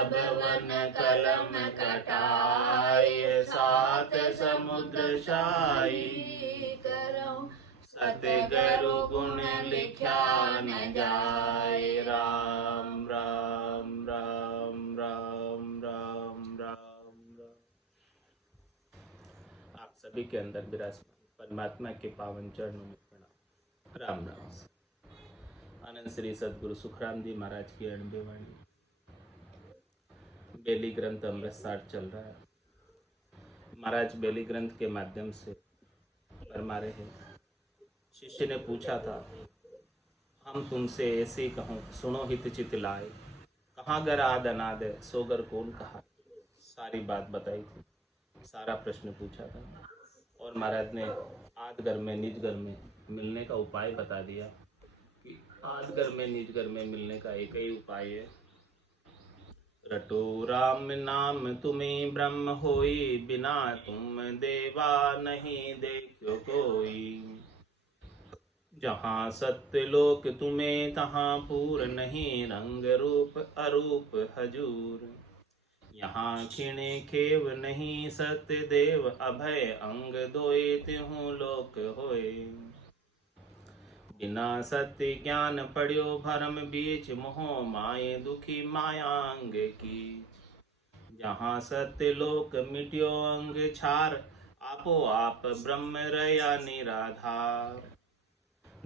सब वन कलम कटाय, सात समुद्र शाई करो, सतगुरु गुण लिख्या न जाय। राम राम राम राम राम राम। आप सभी के अंदर विराजमान परमात्मा के पावन चरणों में प्रणाम। राम राम। आनंद श्री सदगुरु सुखराम जी महाराज की अणबे वाणी। बेली ग्रंथ अमृतसार चल रहा है। महाराज बेली ग्रंथ के माध्यम से फरमा रहे हैं। शिष्य ने पूछा था, हम तुमसे ऐसे कहूँ सुनो हित चित लाए, कहाँ गर आद अनाद सोगर कौन कहा। सारी बात बताई थी, सारा प्रश्न पूछा था और महाराज ने आदगर में निजगर में मिलने का उपाय बता दिया कि आदगर में निजगर में मिलने का एक ही उपाय है, रटो राम नाम तुम्हें ब्रह्म होई, बिना तुम देवा नहीं देखो कोई। जहाँ सत्य लोक तुम्हें तहाँ पूर नहीं, रंग रूप अरूप हजूर। यहाँ खिणे खेव नहीं सत्य देव, अभय अंग दोए तिहु लोक होए। बिना सत्य ज्ञान पढ़्यो भरम बीच, मोह माये दुखी माया अंग की। जहाँ सत्य लोक मिट्यो अंग छार, आपो आप ब्रह्म रया निराधार।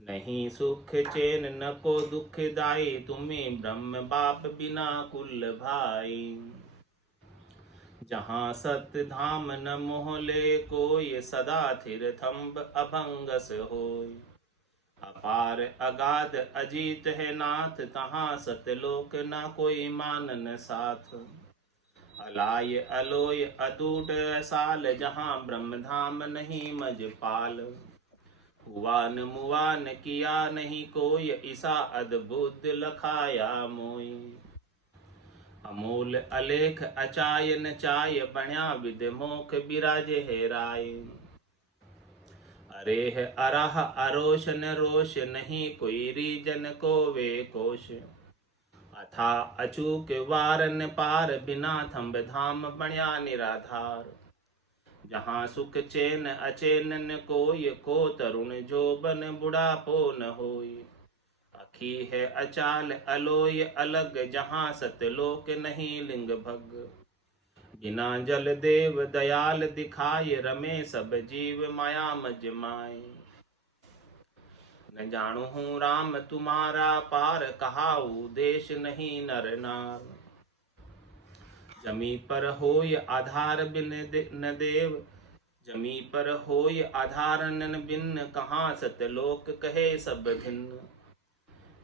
नहीं सुख चैन न को दुख दाई, तुम्हें ब्रह्म बाप बिना कुल भाई। जहाँ सत्य धाम न मोह ले कोई, सदा थिर थम्ब अभंगस होय। अपार अगाध अजीत है नाथ, तहाँ सत्यलोक न कोई मानन साथ। अलाय अलोय अटूट साल, जहाँ ब्रह्म धाम नहीं मजपाल। हुआन मुआन किया नहीं कोई, ईसा अद्भुत लखाया मोई। अमूल अलेख अचाय न चाय, बढ़िया विद मोख बिराजे है राय। अरे है अराह अरोष न रोष, नहीं कोई रीजन को वे कोश। अथा अचूक वारन पार, बिना थम्ब धाम बढ़िया निराधार। जहाँ सुख चैन अचैन न कोई, को तरुण जोबन बुढ़ापो न होई। अखी है अचाल अलोय अलग, जहाँ सतलोक नहीं लिंग भग। बिना जल देव दयाल दिखाए, रमे सब जीव माया मज माए। न जानू हूँ राम तुम्हारा पार, कहाऊ देश नहीं नर नार। जमी पर होय आधार बिन न देव, जमी पर होय आधार नन बिन। कहाँ सतलोक कहे सब भिन्न।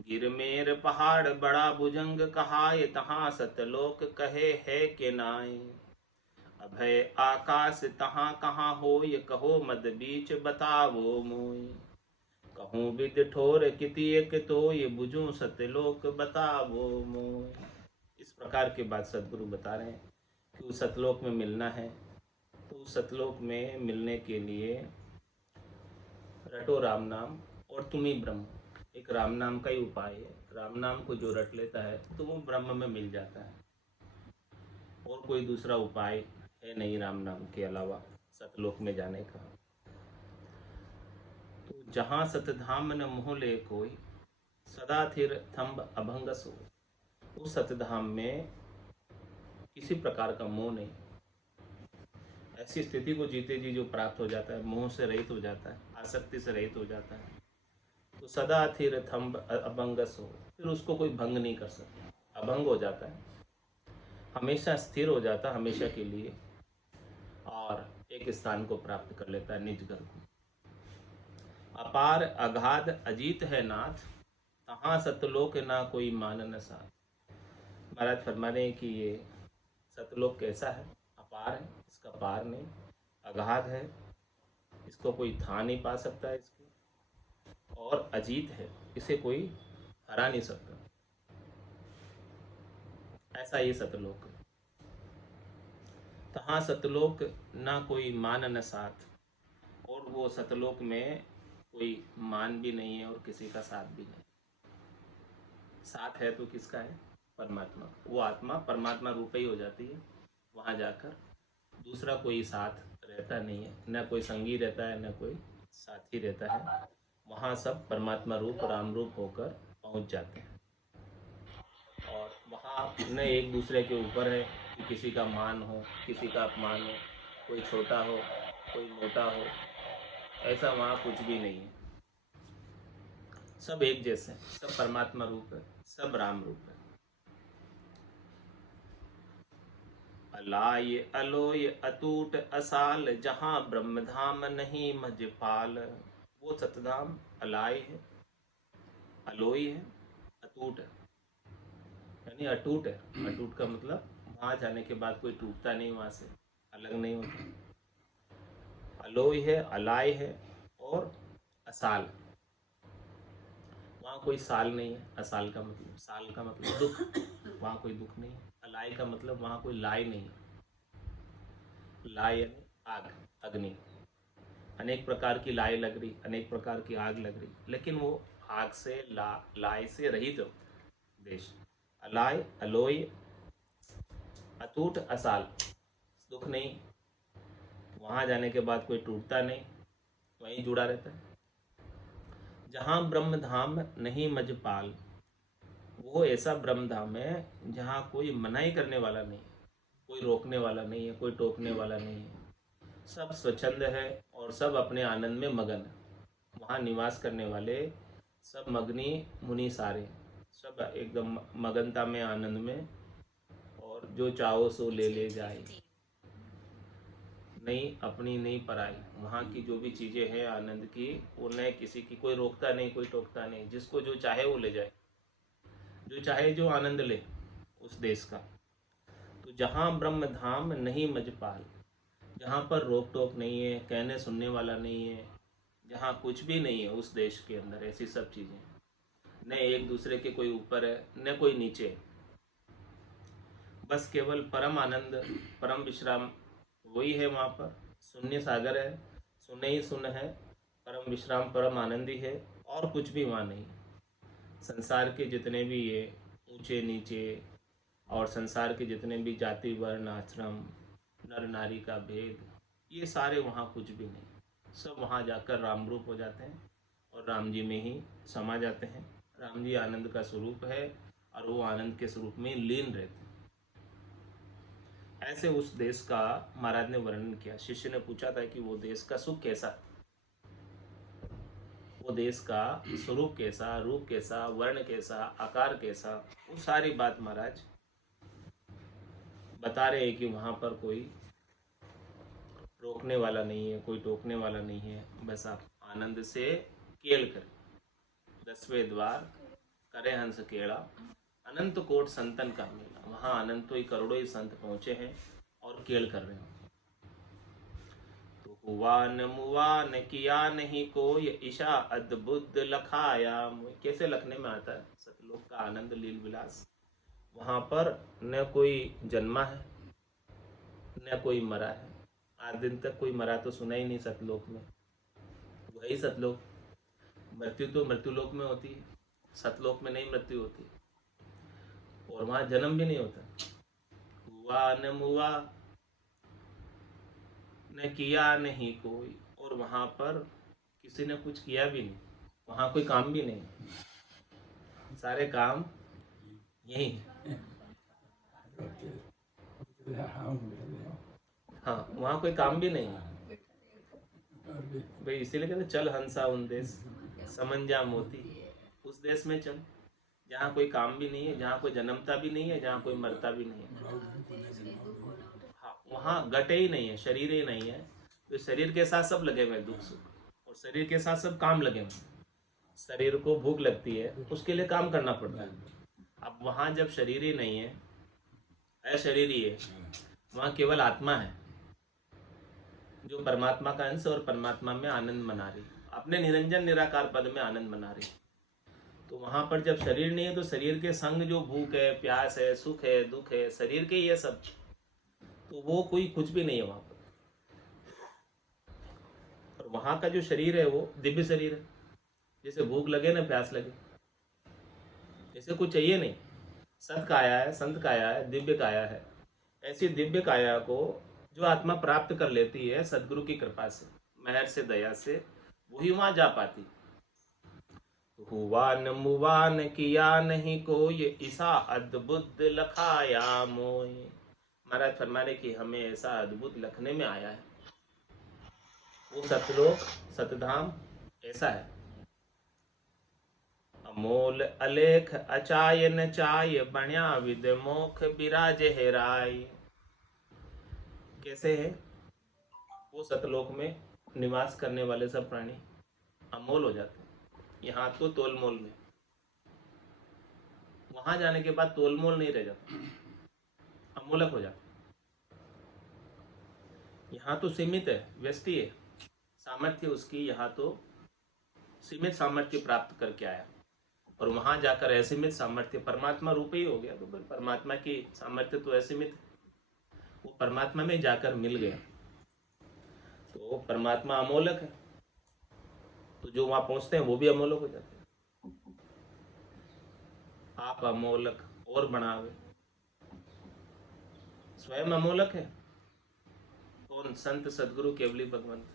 गिरमेर पहाड़ बड़ा भुजंग कहाय, तहाँ सतलोक कहे है के नाय। अभय आकाश तहाँ कहाँ होय, कहो मद बीच बतावो मोय। कहूँ विद ठोर किति एक तोय, बुझूं सतलोक बतावो मोय। इस प्रकार की बात सदगुरु बता रहे हैं कि उस सतलोक में मिलना है, तो उस सतलोक में मिलने के लिए रटो राम नाम और तुम ही ब्रह्म। एक राम नाम का ही उपाय है। राम नाम को जो रट लेता है तो वो ब्रह्म में मिल जाता है, और कोई दूसरा उपाय है नहीं राम नाम के अलावा सतलोक में जाने का। तो जहाँ सतधाम न मोह ले कोई, सदा थिर थम्ब अभंगस हो। उस सतधाम में किसी प्रकार का मोह नहीं। ऐसी स्थिति को जीते जी जो प्राप्त हो जाता है, मोह से रहित हो जाता है, आसक्ति से रहित हो जाता है, तो सदा थिर थम्ब अभंगस हो। फिर उसको कोई भंग नहीं कर सकता, अभंग हो जाता है, हमेशा स्थिर हो जाता है हमेशा के लिए, और एक स्थान को प्राप्त कर लेता है, निज घर को। अपार अगाध अजीत है नाथ, तहाँ सतलोक ना कोई मानन साथ। महाराज फरमा रहे हैं कि ये सतलोक कैसा है, अपार है, इसका पार नहीं, अगाध है, इसको कोई था नहीं पा सकता है इसके, और अजीत है, इसे कोई हरा नहीं सकता। ऐसा ये सतलोक है। तहाँ सतलोक ना कोई मान न साथ, और वो सतलोक में कोई मान भी नहीं है और किसी का साथ भी नहीं। साथ है तो किसका है, परमात्मा, वो आत्मा परमात्मा रूप ही हो जाती है। वहाँ जाकर दूसरा कोई साथ रहता नहीं है, न कोई संगी रहता है, न कोई साथी रहता है। वहाँ सब परमात्मा रूप राम रूप होकर पहुँच जाते हैं। और वहाँ न एक दूसरे के ऊपर है कि किसी का मान हो, किसी का अपमान हो, कोई छोटा हो, कोई मोटा हो, ऐसा वहाँ कुछ भी नहीं है। सब एक जैसे हैं, सब परमात्मा रूप है, सब राम रूप है। अलाय अलोय अटूट असाल, जहाँ ब्रह्मधाम नहीं मजपाल। वो सतधाम अलाय है, अलोय है, अटूट है, यानी अटूट है। अटूट का मतलब वहाँ जाने के बाद कोई टूटता नहीं, वहाँ से अलग नहीं होता। अलोय है, अलाय है और असाल। वहाँ कोई साल नहीं है। असाल का मतलब, साल का मतलब दुख, वहाँ कोई दुख नहीं है। अलाय का मतलब वहाँ कोई लाय नहीं है। लाय यानी आग, अग्नि। अनेक प्रकार की लाय लग रही, अनेक प्रकार की आग लग रही, लेकिन वो आग से लाय से रहित हो देश। अलाय अलोय अटूट असाल, दुख नहीं, वहाँ जाने के बाद कोई टूटता नहीं, वहीं जुड़ा रहता है। जहाँ ब्रह्म धाम नहीं मजपाल, वो ऐसा ब्रह्म धाम है जहाँ कोई मनाही करने वाला नहीं है, कोई रोकने वाला नहीं है, कोई टोकने वाला नहीं है। सब स्वच्छंद है और सब अपने आनंद में मगन है। वहाँ निवास करने वाले सब मग्नी मुनि सारे, सब एकदम मगनता में, आनंद में, और जो चाहो सो ले ले जाए, नहीं अपनी नहीं पराई। वहाँ की जो भी चीज़ें हैं आनंद की, उन्हें किसी की कोई रोकता नहीं, कोई टोकता नहीं, जिसको जो चाहे वो ले जाए, जो चाहे जो आनंद ले उस देश का। तो जहाँ ब्रह्म धाम नहीं मजपाल, जहाँ पर रोक टोक नहीं है, कहने सुनने वाला नहीं है, जहाँ कुछ भी नहीं है उस देश के अंदर, ऐसी सब चीज़ें, न एक दूसरे के कोई ऊपर है न कोई नीचे है, बस केवल परम आनंद, परम विश्राम वही है वहाँ पर। शून्य सागर है, शून्य ही शून्य है, परम विश्राम, परम आनंद ही है, और कुछ भी वहाँ नहीं। संसार के जितने भी ये ऊंचे नीचे, और संसार के जितने भी जाति वर्ण आश्रम, नर नारी का भेद, ये सारे वहाँ कुछ भी नहीं। सब वहाँ जाकर राम रूप हो जाते हैं और राम जी में ही समा जाते हैं। राम जी आनंद का स्वरूप है और वो आनंद के स्वरूप में लीन रहते हैं। ऐसे उस देश का महाराज ने वर्णन किया। शिष्य ने पूछा था कि वो देश का सुख कैसा, वो देश का स्वरूप कैसा, रूप कैसा, वर्ण कैसा, आकार कैसा, वो सारी बात महाराज बता रहे हैं कि वहाँ पर कोई रोकने वाला नहीं है, कोई टोकने वाला नहीं है, बस आप आनंद से केल करें। 10वें द्वार करे हंस केड़ा, अनंत कोट संतन का मेला। वहाँ अनंतों ही करोड़ों ही संत पहुँचे हैं और केल कर रहे हैं। तो हुआ न मुआ न किया नहीं कोई, ईशा अद्भुत लखाया। कैसे लखने में आता है सतलोक का आनंद लील विलास। वहाँ पर न कोई जन्मा है न कोई मरा है। आज दिन तक कोई मरा तो सुना ही नहीं सतलोक में। वही सतलोक, मृत्यु तो मृत्युलोक में होती है, सतलोक में नहीं मृत्यु होती, और वहाँ जन्म भी नहीं होता। हुआ न मुआ न किया नहीं कोई, और वहाँ पर किसी ने कुछ किया भी नहीं, वहाँ कोई काम भी नहीं, सारे काम यही। हाँ, वहाँ कोई काम भी नहीं भाई, इसीलिए कहते चल हंसा उन देश समंजा मोती। उस देश में चल जहाँ कोई काम भी नहीं है, जहाँ कोई जन्मता भी नहीं है, जहाँ कोई मरता भी नहीं है। हाँ, वहाँ गटे ही नहीं है, शरीर ही नहीं है, तो शरीर के साथ सब लगे हुए हैं दुख सुख, और शरीर के साथ सब काम लगे हुए हैं। शरीर को भूख लगती है, उसके लिए काम करना पड़ता है। अब वहाँ जब शरीर ही नहीं है, अशरीर ही है, वहाँ केवल आत्मा है जो परमात्मा का अंश और परमात्मा में आनंद मना रही, अपने निरंजन निराकार पद में आनंद मना रही। तो वहाँ पर जब शरीर नहीं है तो शरीर के संग जो भूख है, प्यास है, सुख है, दुख है, शरीर के ही है सब, तो वो कोई कुछ भी नहीं है वहाँ पर। और वहाँ का जो शरीर है वो दिव्य शरीर है, जैसे भूख लगे ना प्यास लगे, जैसे कुछ चाहिए नहीं, सत काया है, संत काया है, दिव्य काया है। ऐसी दिव्य काया को जो आत्मा प्राप्त कर लेती है सदगुरु की कृपा से, मेहर से, दया से, वही वहां जा पाती। हुआ न मुआ न किया नहीं कोई, ईसा अद्भुत लखाया मोय। महाराज फरमाने की हमें ऐसा अद्भुत लखने में आया है। वो सतलोक, सतधाम ऐसा है। अमोल अलेख अचाय न चाय, बण्या विद मोख बिराज हेराय। कैसे है वो सतलोक में निवास करने वाले सब प्राणी अमोल हो जाते हैं। यहाँ तो तोल मोल में, वहां जाने के बाद तोल मोल नहीं रह जाता, अमोलक हो जाता। यहाँ तो सीमित है, व्यष्टि है, सामर्थ्य उसकी यहाँ तो सीमित सामर्थ्य प्राप्त करके आया, और वहां जाकर असीमित सामर्थ्य परमात्मा रूप ही हो गया। तो फिर परमात्मा की सामर्थ्य तो असीमित, वो परमात्मा में जाकर मिल गया। तो परमात्मा अमोलक है, तो जो वहां पहुंचते हैं वो भी अमोलक हो जाते हैं। आप अमोलक और बनावे, स्वयं अमोलक है। कौन? संत सदगुरु केवली भगवंत,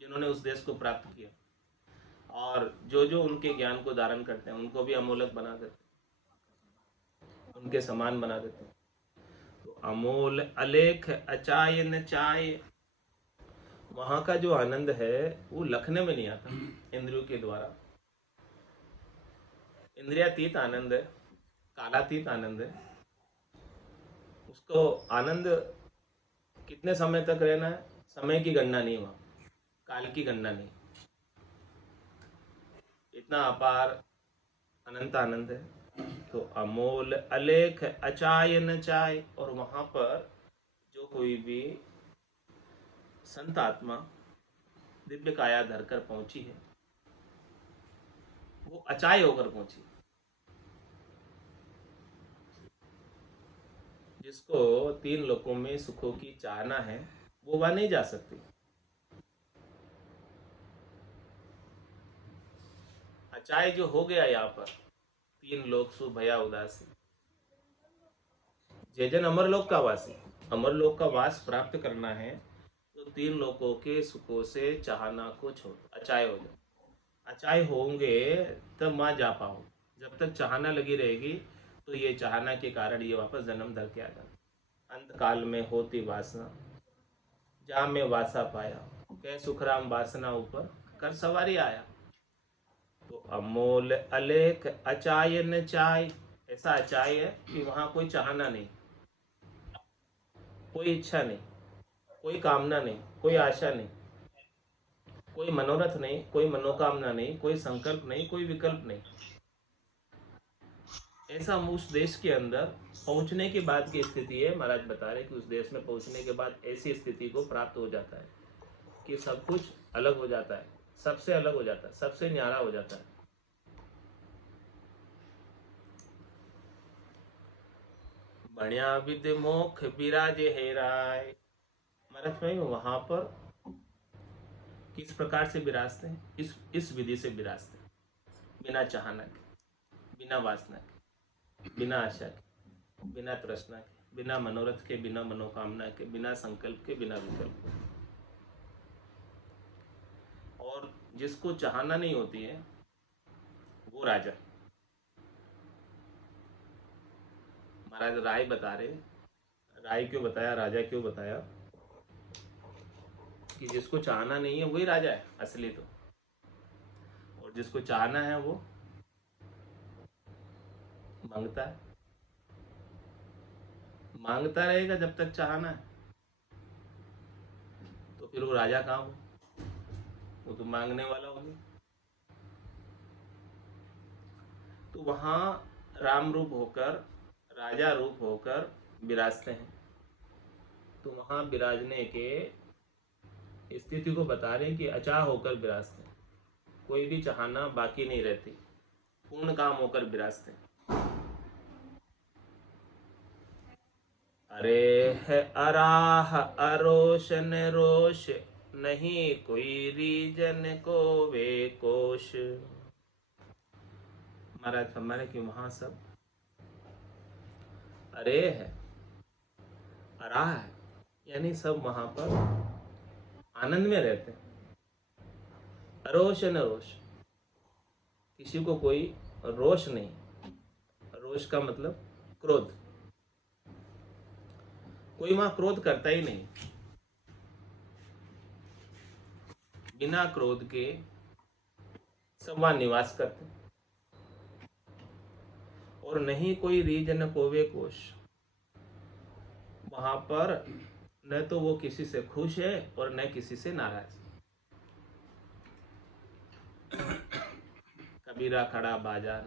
जिन्होंने उस देश को प्राप्त किया, और जो जो उनके ज्ञान को धारण करते हैं उनको भी अमोलक बना देते, उनके समान बना देते हैं। तो अमोल अलेख अचाय न चाय, वहां का जो आनंद है वो लखने में नहीं आता इंद्रियों के द्वारा। इंद्रियातीत आनंद है, कालातीत आनंद है। उसको आनंद कितने समय तक रहना है, समय की गणना नहीं, वहां काल की गणना नहीं। इतना अपार अनंत आनंद है। तो अमोल अलेख अचाय न चाय, और वहां पर जो कोई भी संत आत्मा दिव्य काया धरकर पहुंची है, वो अचाय होकर पहुंची। जिसको तीन लोकों में सुखों की चाहना है वो वहां नहीं जा सकती। अचाय जो हो गया यहाँ पर, तीन लोक सु भया उदासी, जैजन अमरलोक का वासी, अमरलोक का वास प्राप्त करना है तो तीन लोकों के सुखों से चाहना को छोड़ अचाय हो जाओ। अचाय होंगे तब वहां जा पाओ। जब तक चाहना लगी रहेगी तो ये चाहना के कारण ये वापस जन्म धर के आ जाता। अंत काल में होती वासना, जा में वासा पाया, कह सुखराम वासना ऊपर कर सवारी आया। तो अमोल अलेख अचाय न चाय, ऐसा अचाय है कि वहां कोई चाहना नहीं, कोई इच्छा नहीं, कोई कामना नहीं, कोई आशा नहीं, कोई मनोरथ नहीं, कोई मनोकामना नहीं, कोई संकल्प नहीं, कोई विकल्प नहीं। ऐसा उस देश के अंदर पहुंचने के बाद की स्थिति है। महाराज बता रहे कि उस देश में पहुंचने के बाद ऐसी स्थिति को प्राप्त हो जाता है कि सब कुछ अलग हो जाता है, सबसे अलग हो जाता है, सबसे न्यारा हो जाता है। बढ़िया विद मोख बिराजे हेराय। महाराज भाई वहां पर किस प्रकार से विराजते हैं? इस विधि से विराजते हैं, बिना चाहना के, बिना वासना के, बिना आशा के, बिना तृष्णा के, बिना मनोरथ के, बिना मनोकामना के, बिना संकल्प के, बिना विकल्प के। और जिसको चाहना नहीं होती है वो राजा। महाराज राय बता रहे, राय क्यों बताया, राजा क्यों बताया? कि जिसको चाहना नहीं है वही राजा है असली तो, और जिसको चाहना है वो मांगता है। मांगता रहेगा जब तक चाहना है, तो फिर वो राजा कहाँ हो? वो तो मांगने वाला हो गया। तो वहां राम रूप होकर, राजा रूप होकर विराजते हैं। तो वहां विराजने के स्थिति को बता रहे हैं कि अचाह होकर विराजते हैं, कोई भी चाहना बाकी नहीं रहती, पूर्ण काम होकर विराजते हैं। अरे है अराह अरोशन रोष, नहीं कोई रीजन को वे कोश। महाराज फरमाने कि वहां सब अरे है, अराह है, यानी सब वहां पर आनंद में रहते हैं। अरोष न रोष, किसी को कोई रोष नहीं। रोष का मतलब क्रोध, कोई वहां क्रोध करता ही नहीं। बिना क्रोध के सब वहां निवास करते, और नहीं कोई रीझ न कोवे कोश। वहां पर न तो वो किसी से खुश है और न किसी से नाराज। कबीरा खड़ा बाजार,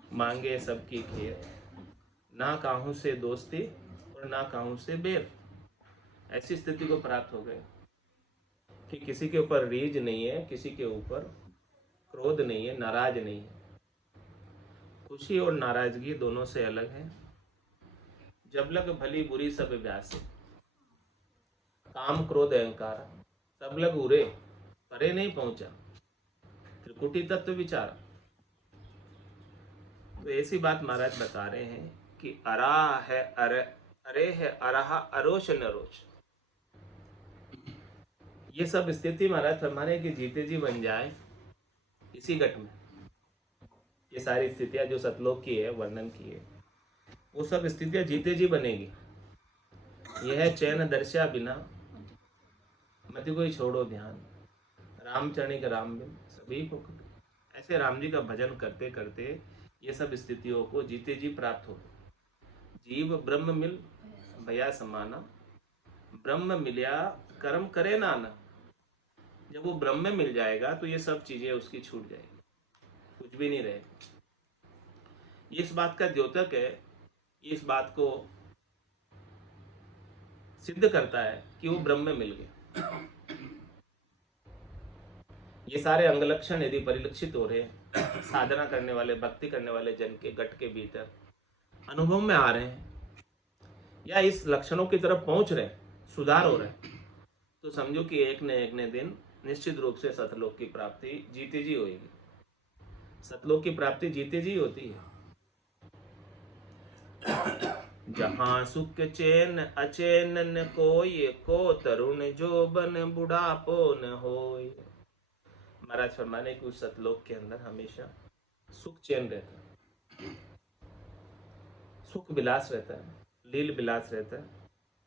मांगे सबकी खेर, ना काहू से दोस्ती और ना काहू से बेर। ऐसी स्थिति को प्राप्त हो गए कि किसी के ऊपर रीझ नहीं है, किसी के ऊपर क्रोध नहीं है, नाराज नहीं है। खुशी और नाराजगी दोनों से अलग है। जब लग भली बुरी सब व्यास, काम क्रोध अहंकार सब लग उरे, परे नहीं पहुंचा त्रिकुटी तत्व विचार। तो ऐसी बात महाराज बता रहे हैं कि अरा है अरे है अराहा अरोष नरोष। ये सब स्थिति महाराज फरमा रहे हैं कि जीते जी बन जाए इसी घट में। ये सारी स्थितियां जो सतलोक की है, वर्णन की है, वो सब स्थितियां जीते जी बनेगी। यह चैन दर्शा बिना मत कोई छोड़ो ध्यान, रामचरणिक राम बिन सभी को। ऐसे राम जी का भजन करते करते ये सब स्थितियों को जीते जी प्राप्त हो। जीव ब्रह्म मिल भया समाना, ब्रह्म मिल्या कर्म करे नाना। जब वो ब्रह्म में मिल जाएगा तो ये सब चीजें उसकी छूट जाएगी, कुछ भी नहीं रहेगा। इस बात का द्योतक है, इस बात को सिद्ध करता है कि वो ब्रह्म में मिल गया। ये सारे अंग लक्षण यदि परिलक्षित हो रहे हैं, साधना करने वाले, भक्ति करने वाले जन के गट के भीतर अनुभव में आ रहे हैं, या इस लक्षणों की तरफ पहुंच रहे, सुधार हो रहे हैं, तो समझो कि एक न दिन निश्चित रूप से सतलोक की प्राप्ति जीते जी होगी। सतलोक की प्राप्ति जीते जी होती है। जहां सुख चैन अचैन न कोई, को तरुण जो बन बुढ़ापो न होय। महाराज फरमाने कि उस सतलोक के अंदर हमेशा सुख चैन रहता है, सुख विलास रहता है, लील विलास रहता है।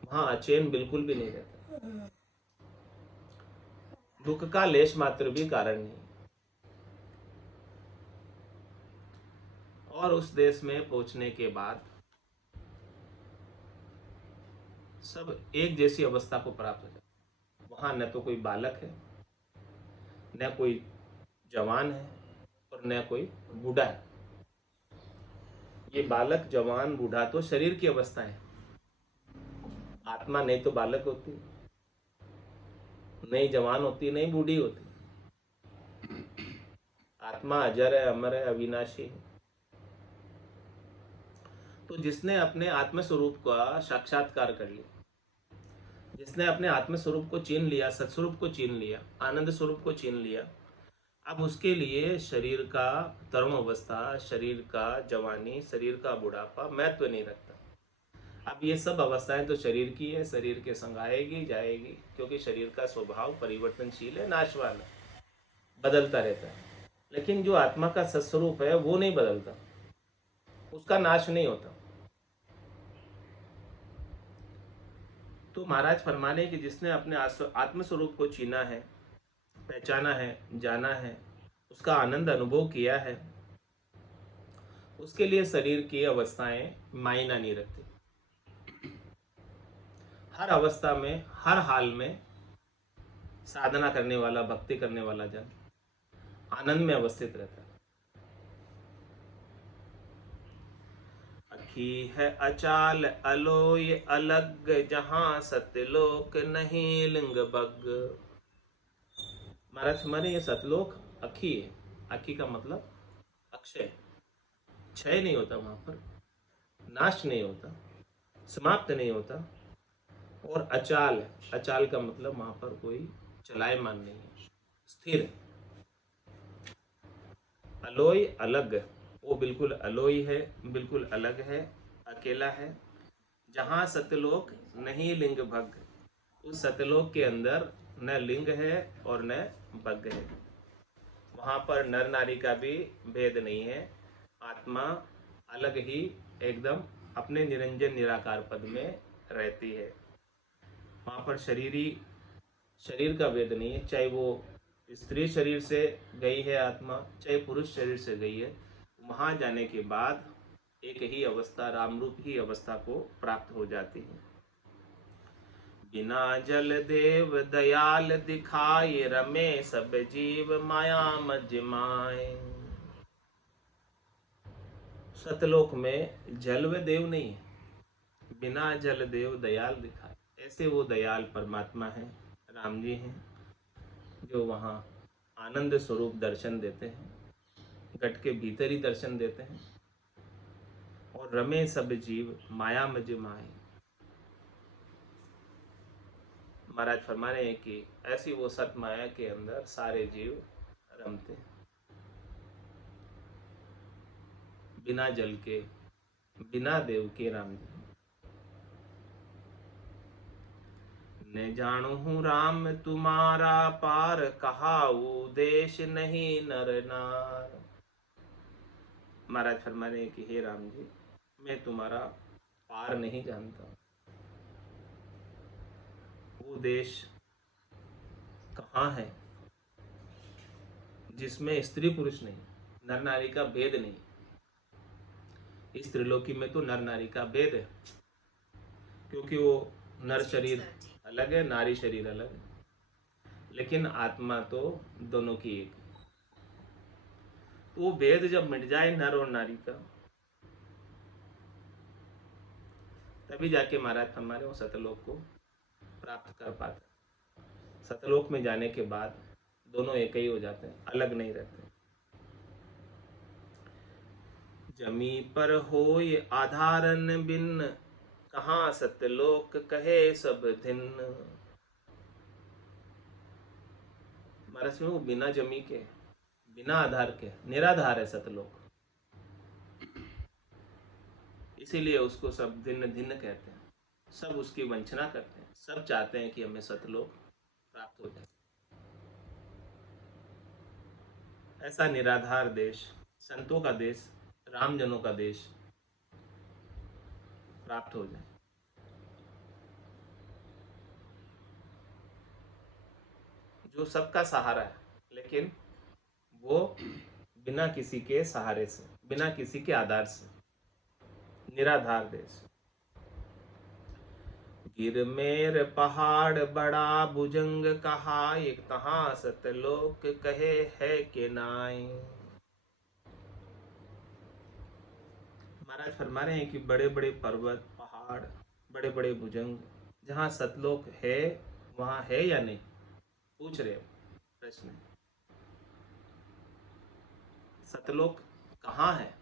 वहां अचैन बिल्कुल भी नहीं रहता, दुख का लेश मात्र भी कारण नहीं। और उस देश में पहुंचने के बाद सब एक जैसी अवस्था को प्राप्त हो जाता। वहां न तो कोई बालक है, न कोई जवान है, और न कोई बूढ़ा है। ये बालक जवान बूढ़ा तो शरीर की अवस्था है। आत्मा नहीं तो बालक होती, नहीं जवान होती, नहीं बूढ़ी होती। आत्मा अजर है, अमर है, अविनाशी है। तो जिसने अपने आत्म स्वरूप का साक्षात्कार कर लिया, जिसने अपने आत्म स्वरूप को चीन लिया, सत्स्वरूप को चीन लिया, आनंद स्वरूप को चीन लिया, अब उसके लिए शरीर का तरुण अवस्था, शरीर का जवानी, शरीर का बुढ़ापा महत्व नहीं रखता। अब ये सब अवस्थाएं तो शरीर की है, शरीर के संग आएगी जाएगी, क्योंकि शरीर का स्वभाव परिवर्तनशील है, नाशवान है, बदलता रहता है। लेकिन जो आत्मा का सत्स्वरूप है वो नहीं बदलता, उसका नाश नहीं होता। तो महाराज फरमाने कि जिसने अपने आत्म स्वरूप को चीना है, पहचाना है, जाना है, उसका आनंद अनुभव किया है, उसके लिए शरीर की अवस्थाएं मायना नहीं रखती। हर अवस्था में, हर हाल में साधना करने वाला, भक्ति करने वाला जन आनंद में अवस्थित रहता है। अखी है अचाल अलोय अलग, जहां सतलोक नहीं लिंग बग। महाराज हमारे ये सतलोक अखी है। अखी का मतलब अक्षय, क्षय नहीं होता वहां पर, नाश नहीं होता, समाप्त नहीं होता। और अचाल है, अचाल का मतलब वहां पर कोई चलायमान नहीं है, स्थिर है। अलोय अलग, वो बिल्कुल अलोय है, बिल्कुल अलग है, अकेला है। जहाँ सतलोक नहीं लिंग भग, उस सतलोक के अंदर न लिंग है और न भग है। वहाँ पर नर नारी का भी भेद नहीं है। आत्मा अलग ही एकदम अपने निरंजन निराकार पद में रहती है। वहाँ पर शरीर का भेद नहीं है। चाहे वो स्त्री शरीर से गई है आत्मा, चाहे पुरुष शरीर से गई है, वहाँ जाने के बाद एक ही अवस्था, रामरूप ही अवस्था को प्राप्त हो जाती है। बिना जल देव दयाल दिखाए, रमे सब जीव माया मज माए। सतलोक में जल व देव नहीं है। बिना जल देव दयाल दिखाए, ऐसे वो दयाल परमात्मा है, राम जी हैं, जो वहाँ आनंद स्वरूप दर्शन देते हैं, घट के भीतर ही दर्शन देते हैं। और रमे सब जीव माया मज माए। महाराज फरमा रहे हैं कि ऐसी वो सत माया के अंदर सारे जीव रमते हैं। बिना जल के, बिना देव के राम जी। न जानू हूँ राम तुम्हारा पार, कहाऊ देश नहीं नर नार। महाराज फरमा रहे हैं कि हे राम जी, मैं तुम्हारा पार नहीं जानता। वो देश कहाँ है जिसमें स्त्री पुरुष नहीं, नर नारी का भेद नहीं। इस त्रिलोकी में तो नर नारी का भेद है, क्योंकि वो नर शरीर अलग है, नारी शरीर अलग है, लेकिन आत्मा तो दोनों की एक। तो वो भेद जब मिट जाए नर और नारी का, तभी जाके महाराज हमारे वो सतलोक को प्राप्त कर पाते। सतलोक में जाने के बाद दोनों एक ही हो जाते हैं, अलग नहीं रहते। जमी पर होय आधारन बिन, कहाँ सतलोक कहे सब दिन। महाराज में वो बिना जमी के, बिना आधार के निराधार है सतलोक, इसीलिए उसको सब दिन दिन कहते हैं। सब उसकी वंचना करते हैं, सब चाहते हैं कि हमें सतलोक प्राप्त हो जाए। ऐसा निराधार देश, संतों का देश, रामजनों का देश प्राप्त हो जाए। जो सबका सहारा है, लेकिन वो बिना किसी के सहारे से, बिना किसी के आधार से, निराधार देश। गिरमेर पहाड़ बड़ा भुजंग कहा, एक तहाँ सतलोक कहे है के नाई। महाराज फरमा रहे हैं कि बड़े बड़े पर्वत, पहाड़, बड़े बड़े भुजंग, जहाँ सतलोक है वहाँ है या नहीं, पूछ रहे प्रश्न। सतलोक कहाँ है?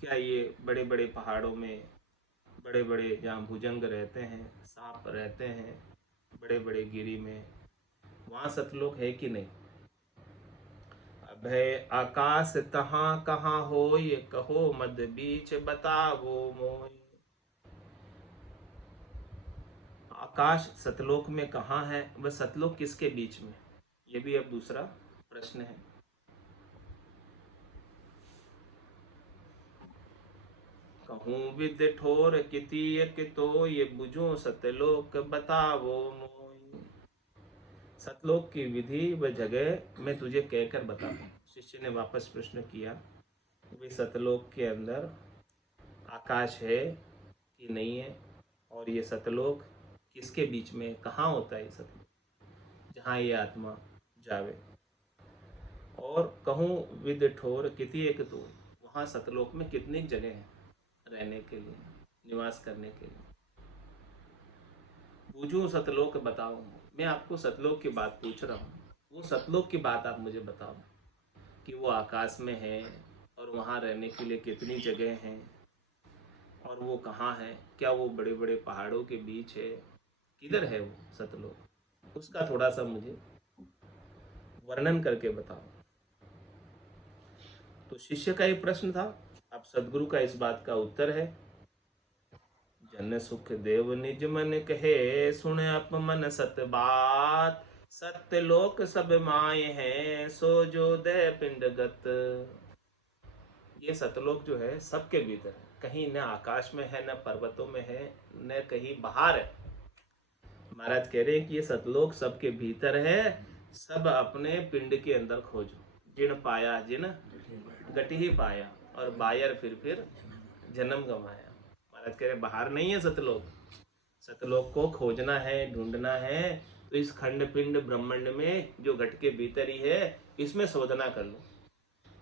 क्या ये बड़े बड़े पहाड़ों में, बड़े बड़े जहाँ भुजंग रहते हैं, सांप रहते हैं, बड़े बड़े गिरी में, वहाँ सतलोक है कि नहीं? अभय आकाश तहाँ कहाँ हो, ये कहो मद बीच बतावो मोय। आकाश सतलोक में कहाँ है, वह सतलोक किसके बीच में? ये भी अब दूसरा प्रश्न है। कहूँ विद ठोर कितीय तो, ये बुझो सतलोक बतावो मोय। सतलोक की विधि व जगह मैं तुझे कहकर बताऊं। शिष्य ने वापस प्रश्न किया, वे सतलोक के अंदर आकाश है कि नहीं है, और ये सतलोक किसके बीच में, कहाँ होता है ये सतलोक, जहाँ ये आत्मा जावे। और कहूँ विद ठोर किति एक तो, वहाँ सतलोक में कितनी जगह है रहने के लिए, निवास करने के लिए। बूझू सतलोक बताओ, मैं आपको सतलोक की बात पूछ रहा हूँ, वो सतलोक की बात आप मुझे बताओ कि वो आकाश में है और वहाँ रहने के लिए कितनी जगह हैं, और वो कहाँ है, क्या वो बड़े बड़े पहाड़ों के बीच है, किधर है वो सतलोक, उसका थोड़ा सा मुझे वर्णन करके बताओ। तो शिष्य का ये प्रश्न था अब सदगुरु का इस बात का उत्तर है, जन सुख देव निज मन कहे, सुन आप मन सत बात, सत्य लोक सब माय है, सो जो दे पिंडगत। ये सतलोक जो है सबके भीतर है, कहीं न आकाश में है, न पर्वतों में है, न कहीं बाहर है। महाराज कह रहे हैं कि ये सतलोक सबके भीतर है, सब अपने पिंड के अंदर खोजो। जिन पाया जिन गति ही पाया, और बायर फिर जन्म गंवाया। महाराज कह रहे बाहर नहीं है सतलोक, सतलोक को खोजना है, ढूंढना है, तो इस खंड पिंड ब्रह्मांड में जो घट के भीतर ही है, इसमें शोधना कर लो।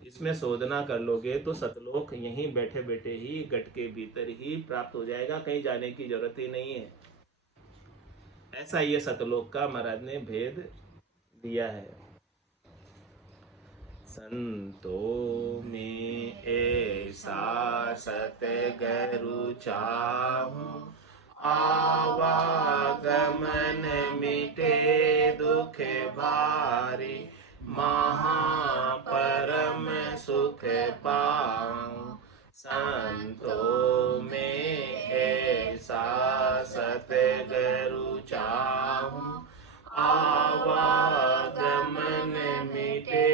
इसमें शोधना कर लोगे तो सतलोक यहीं बैठे बैठे ही घट के भीतर ही प्राप्त हो जाएगा, कहीं जाने की जरूरत ही नहीं है। ऐसा ये सतलोक का महाराज ने भेद दिया है। संतों में ऐसा सतगुरु चाहूं, आवागमन मिटे दुख भारी, महापरम सुख पाऊं। संतों में ऐसा सतगुरु चाहूं, आवागमन मिटे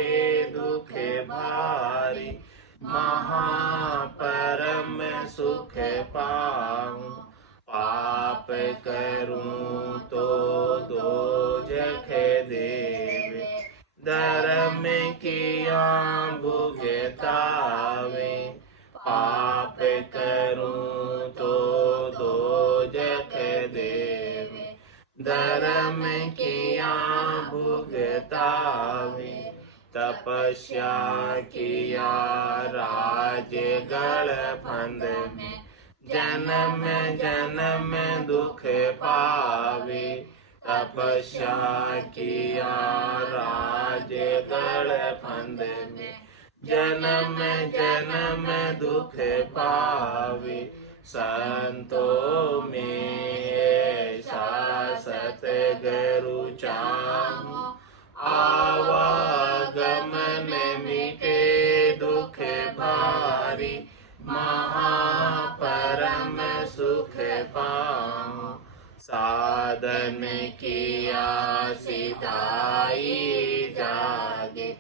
दुख भारी, महापरम सुख पाऊं। पाप करूं तो दोजख देवे, धर्म किया भुगतावे। पाप करूं तो दोजख देवे, धर्म किया भुगतावे। तपस्या किया राजगढ़ फंद में, जन्म जन्म दुख पावे। तपस्या किया राजगढ़ फंद में, जन्म जन्म दुख पावे। संतों में ऐसा सतगुरु चाहूं, आवागमन मिटे दुख भारी, महापरम सुख पाऊं। साधन किया सिधाई जागे,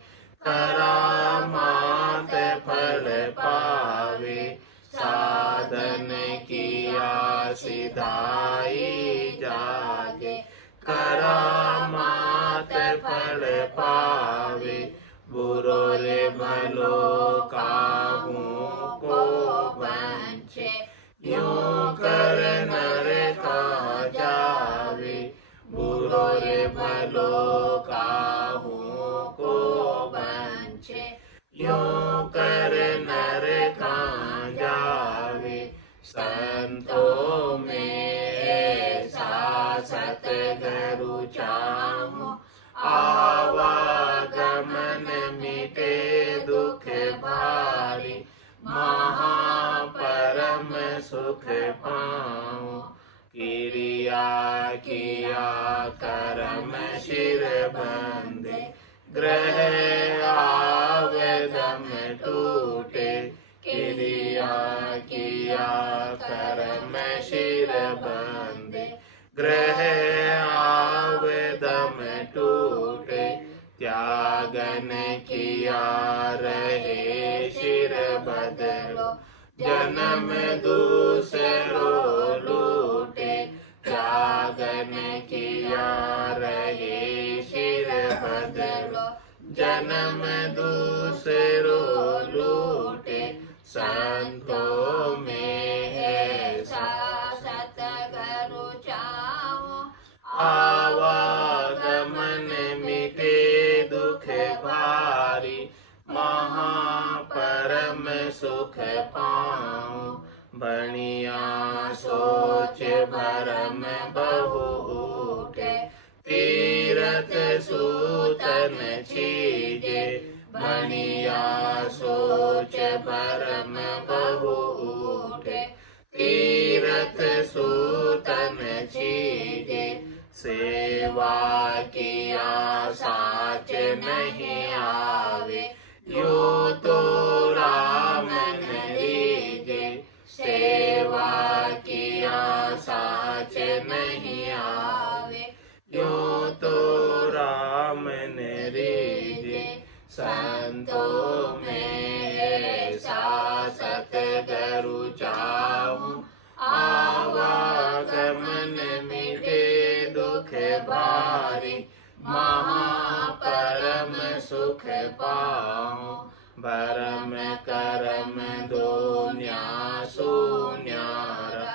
करामात फल पावे। साधन किया सिधाई जागे, करामात फल पावे। बुरो रे भलो काहूं को बंचे, यूं कर नर कहाँ जावे। बुरो रे भलो काहूं को बंचे, यूं कर नर कहाँ जावे। संतों में ऐसा सतगुरु चाहूं, आवागमन मिटे दुख भारी, महापरम सुख पाऊं। किरिया किया कर्म शिर बंधे, ग्रह आवेदम टूटे। किरिया किया कर्म शिर बंधे, ग्रह आवेदम टूटे। त्यागन किया रहे शिर बदलो, जन्म दूसरो लूटे। त्यागन किया रहे शिर बदलो, जन्म दूसरो लूटे। संतों में ऐसा सतगुरु चाहूं, आवागमन मिटे दुख भारी, महापरम सुख पाऊं। बनिया सोच भरम बहु उठे, तीरथ सूतन चीजे। बनिया सोच भरम बहु उठे, तीरथ सूतन चीजे। सेवा किया साच नहीं आवे, यूं तो राम नरी सेवा किया साच नहीं आवे, यूं तो राम ने रीझे संतों में ऐसा सतगुरु चाहूं, आवागमन मिटे दुख भारी, महापरम सुख पाऊं, भरम करम दो न्यासो न्यारा,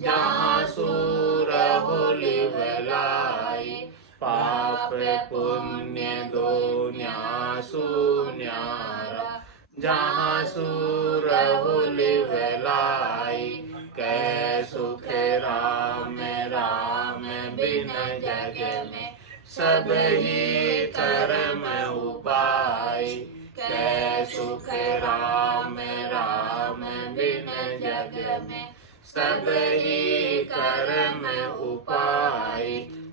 जहाँ सूर होली भलाई, पाप पुण्य दो न्यासो न्यारा, जहाँ सूर होली भलाई, कै सुख राम राम बिन जग में, सब ही कर्म उपाय, कै सुख राम राम बिन जग में, सब ही कर्म उपाय,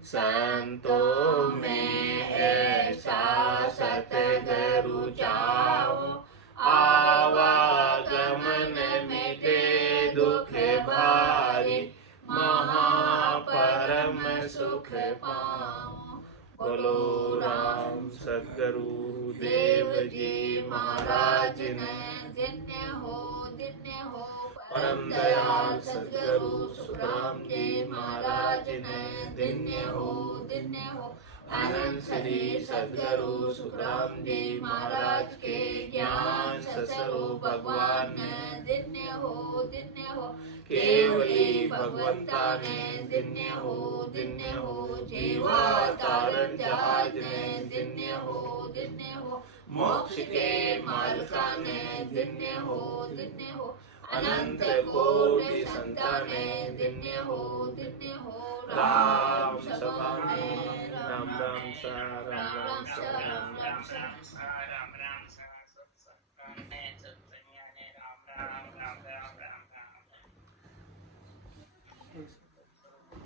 संतों में ऐसा सतगुरु चाहूं, आवागमन मिटे दुख भारी, महापरम सुख पाऊं। बोलो राम सद्गुरु देव जी महाराज ने, धन्य हो परम दयाल सद्गुरु सुखराम जी महाराज ने, धन्य हो आनंद श्री सद्गुरु सुखराम जी महाराज के ज्ञान ससरो भगवान ने, धन्य हो केवली भगवंता ने, धन्य हो जीवा तारण जहाज ने, धन्य हो मोक्ष के मालका ने, धन्य हो अनंत कोटि संताने, धन्य हो राम सभा में राम राम सा राम राम सा राम राम सा।